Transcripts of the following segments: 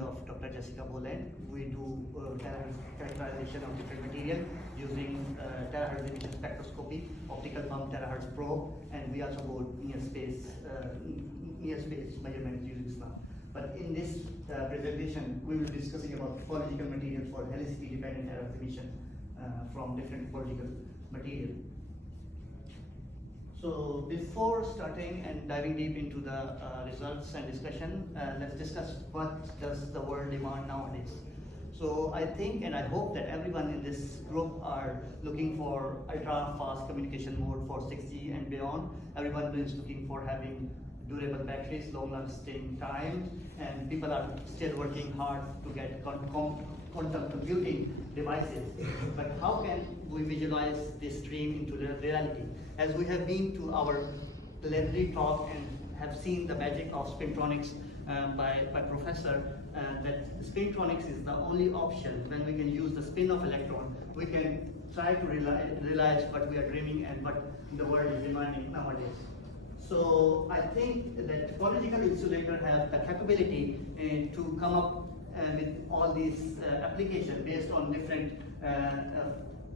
of Dr. Jessica Boland. We do characterization of different material using terahertz emission spectroscopy, optical pump terahertz probe, and we also go near space measurements using SLAM. But in this presentation, we will be discussing about topological material for Helicity-dependent terahertz emission from different topological material. So before starting and diving deep into the results and discussion, let's discuss what does the world demand nowadays. So I think and I hope that everyone in this group are looking for ultra-fast communication mode for 6G and beyond. Everyone is looking for having durable batteries, long-lasting time, and people are still working hard to get quantum computing devices. But how can we visualize this dream into the reality? As we have been to our plenary talk and have seen the magic of spintronics by Professor, that spintronics is the only option when we can use the spin of electron. We can try to realize what we are dreaming and what the world is demanding nowadays. So I think that topological insulator have the capability to come up with all these applications based on different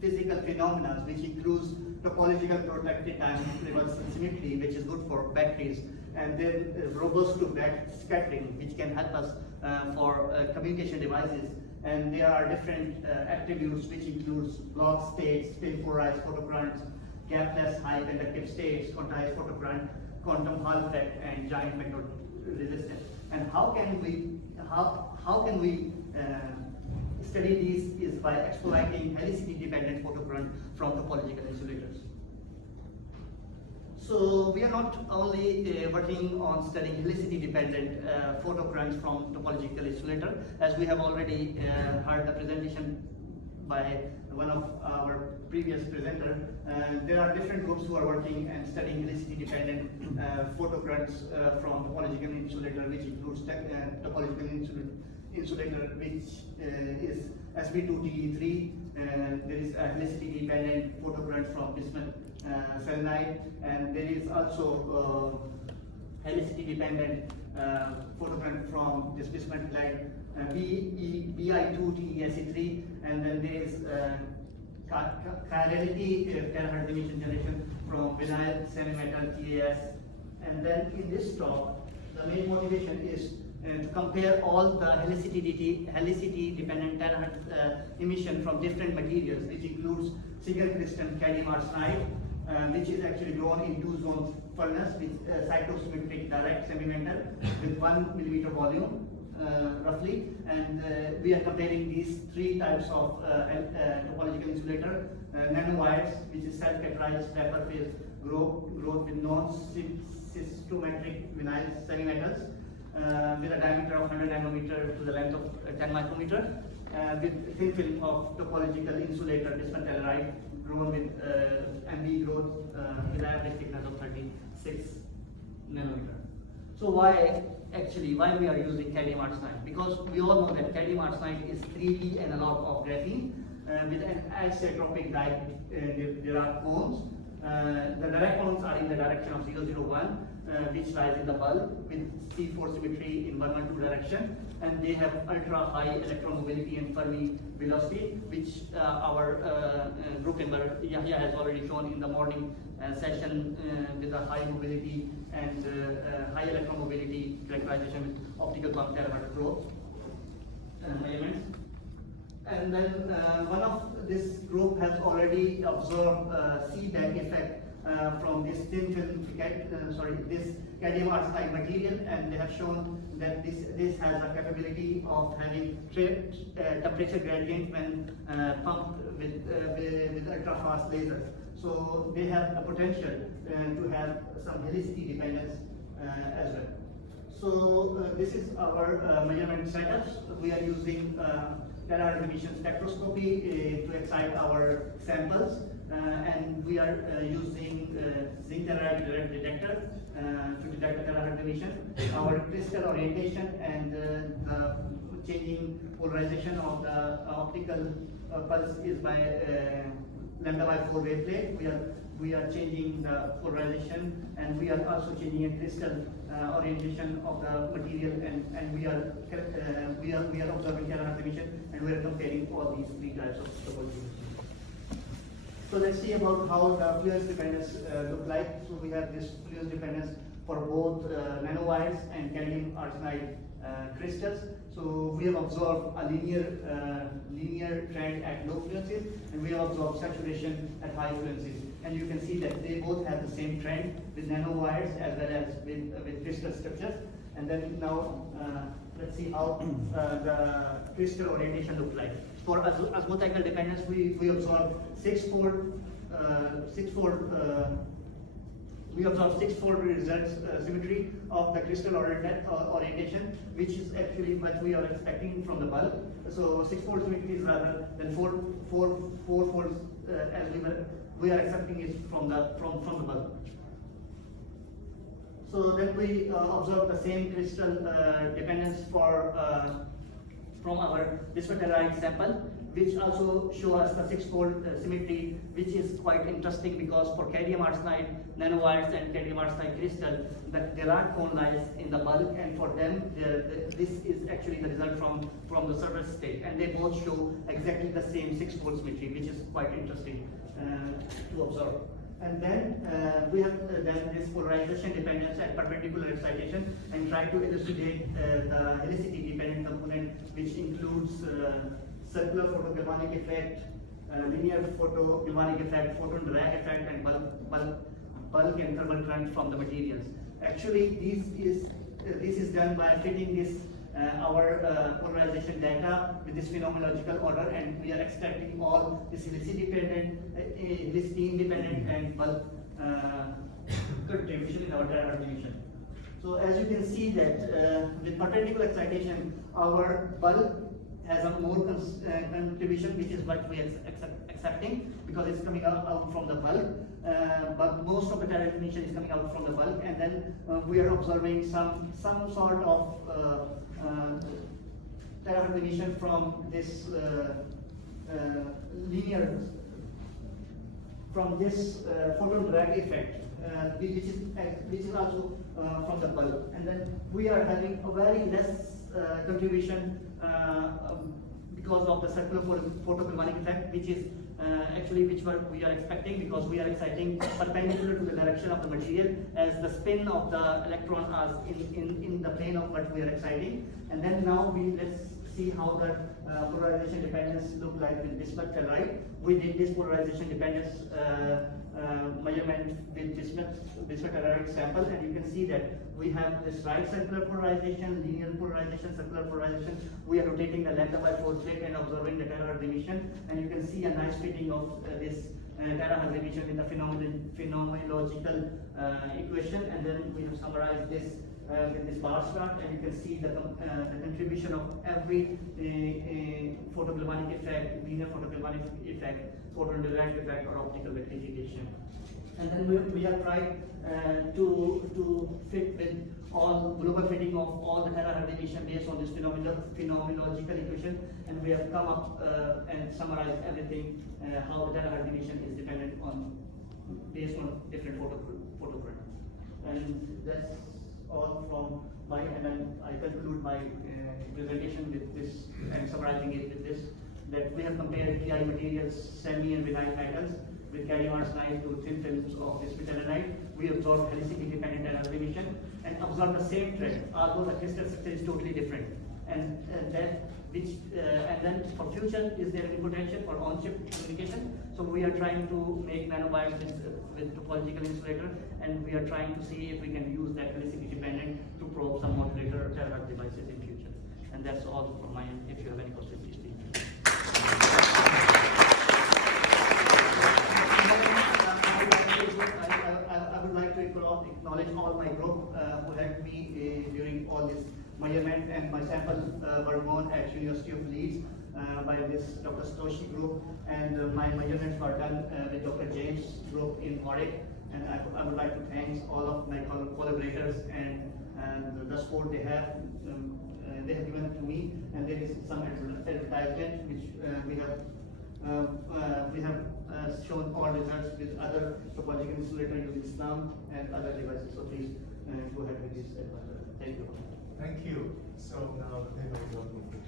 physical phenomena, which includes topological protected time reverse symmetry, which is good for batteries, and then robust to back scattering, which can help us for communication devices. And there are different attributes, which includes block states, spin polarized photocurrents, gapless high conductive states, quantized photocurrent, quantum Hall effect, and giant vector resistance. And how can we study these is by exploiting helicity-dependent photocurrent from topological insulators. So we are not only working on studying helicity-dependent photocurrents from topological insulator, as we have already heard the presentation by one of our previous presenter. There are different groups who are working and studying helicity-dependent photocurrents from topological insulator, which includes topological insulator, which is Sp2-3-3. There is a helicity-dependent photocurrent from bismuth selenide, and there is also helicity-dependent photocurrent from this bismuth light Bi2-TESE3, and then there is chirality terahertz emission generation from vinyl semi-metal TAS. And then in this talk, the main motivation is to compare all the helicity-dependent terahertz emission from different materials, which includes single crystal cadmium arsenide, which is actually grown in two-zone furnace with cytosymmetric direct semi-metal with 1 millimeter volume. Roughly, and we are comparing these three types of topological insulator: nanowires, which is self-characterized vapor phase growth with non-systometric vinyl semi-metals with a diameter of 100 nanometer to the length of 10 micrometer, with thin film of topological insulator bismuth telluride grown with MB growth with average thickness of 36 nanometer. So why we are using cadmium arsenide? Because we all know that cadmium arsenide is 3D analog of graphene with an isotropic Dirac cones. The Dirac cones are in the direction of 001, which lies in the bulk with C4 symmetry in 112 direction, and they have ultra high electron mobility and Fermi velocity, which our group member Yahya has already shown in the morning session with a high mobility and high electron mobility characterization with optical pump terahertz probe measurements. And then one of this group has already observed C-band effect from this thin film, this cadmium arsenide material, and they have shown that this has a capability of having temperature gradient when pumped with ultra-fast lasers. So they have a potential to have some helicity dependence as well. So this is our measurement setups. We are using terahertz emission spectroscopy to excite our samples, and we are using zinc telluride direct detector to detect the terahertz emission. Our crystal orientation and the changing polarization of the optical pulse is by lambda by 4 waveplength. We are we are changing the polarization, and we are also changing a crystal orientation of the material, and we are observing terahertz emission, and we are comparing all these three types of topology. So let's see about how the fluence dependence look like. So we have this fluence dependence for both nanowires and gallium arsenide crystals. So we have observed a linear trend at low fluences, and we have observed saturation at high fluences. And you can see that they both have the same trend with nanowires as well as with crystal structures. And then now let's see how the crystal orientation looks like. For osmotical dependence, we observe six-fold results symmetry of the crystal orientation, which is actually what we are expecting from the bulk. So six-fold symmetry is rather than four-fold as we are accepting is from the bulk. So then we observe the same crystal dependence from our bismuth telluride sample, which also show us the six-fold symmetry, which is quite interesting because for cadmium arsenide nanowires and cadmium arsenide crystal, the Dirac cone lies in the bulk, and for them, this is actually the result from the surface state, and they both show exactly the same six-fold symmetry, which is quite interesting to observe. And then we have done this polarization dependence and perpendicular excitation, and try to elucidate the helicity-dependent component, which includes circular photogalvanic effect, linear photogalvanic effect, photon drag effect, and bulk and thermal current from the materials. Actually, this is done by fitting this our polarization data with this phenomenological order, and we are extracting all this helicity-dependent, helicity-independent, and bulk contribution in our terahertz emission. So as you can see that with perpendicular excitation, our bulk has a more contribution, which is what we are accepting because it's coming out from the bulk. But most of the terahertz emission is coming out from the bulk, and then we are observing some sort of terahertz emission from this photon drag effect, which is also from the bulk, and then we are having a very less contribution because of the circular photogalvanic effect, which is actually which we are expecting, because we are exciting perpendicular to the direction of the material as the spin of the electron is in the plane of what we are exciting. And then now let's see how the polarization dependence look like with bismuth telluride. We did this polarization dependence measurement with bismuth telluride sample, and you can see that we have this right circular polarization, linear polarization, circular polarization. We are rotating the lambda by 4 slit and observing the terahertz emission, and you can see a nice fitting of this terahertz emission in the phenomenological equation, and then we have summarized this with this bar chart, and you can see the contribution of every photogalvanic effect, linear photogalvanic effect, photon direct effect, or optical rectification. And then we have tried to fit with all global fitting of all the terahertz emission based on this phenomenological equation, and we have come up and summarized everything how the terahertz emission is dependent on based on different photocurrent. And that's all from my, and then I conclude my presentation with this and summarizing it with this, that we have compared PI materials, semi and vinyl metals with gallium arsenide to thin films of this metallinite. We observed helicity-dependent terahertz emission and observed the same trend, although the crystal structure is totally different. And then for future, is there any potential for on-chip communication? So we are trying to make nanowires with topological insulator, and we are trying to see if we can use that helicity-dependent to probe some modulator terahertz devices in future. And that's all from my end. If you have any questions, please speak. I would like to acknowledge all my group who helped me during all this measurement, and my samples were gone at University of Leeds by this Dr. Stoshi group, and my measurements were done with Dr. James group in Warwick. And I would like to thank all of my collaborators and the support they have given to me. And there is some advertisement which we have shown all results with other topological insulator using SLUM and other devices. So please go ahead with this. Thank you. Thank you. So now the panel is open for